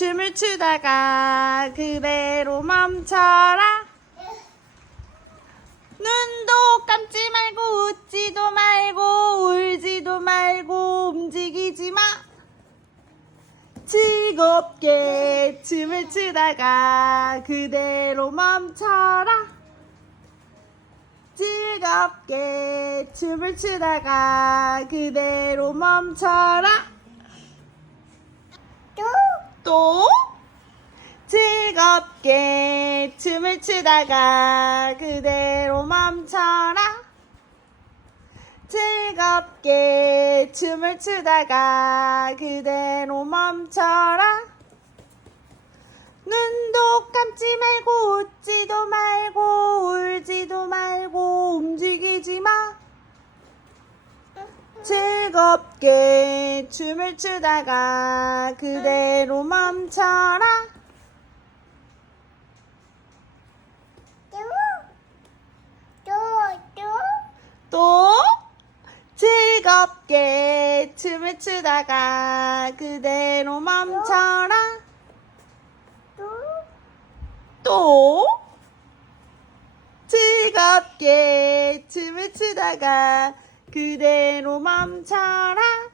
춤을 추다가 그대로 멈춰라. 눈도 감지 말고 웃지도 말고 울지도 말고 움직이지 마. 즐겁게 춤을 추다가 그대로 멈춰라. 즐겁게 춤을 추다가 그대로 멈춰라. 또 또 즐겁게 춤을 추다가 그대로 멈춰라. 즐겁게 춤을 추다가 그대로 멈춰라. 눈도 감지 말고 웃지도 말고 울지도 말고 움직이지 마 즐겁게 춤을 추다가 그대로 멈춰라. 또, 또, 또. 즐겁게 춤을 추다가 그대로 멈춰라. 또, 또 즐겁게 춤을 추다가 그대로 멈춰라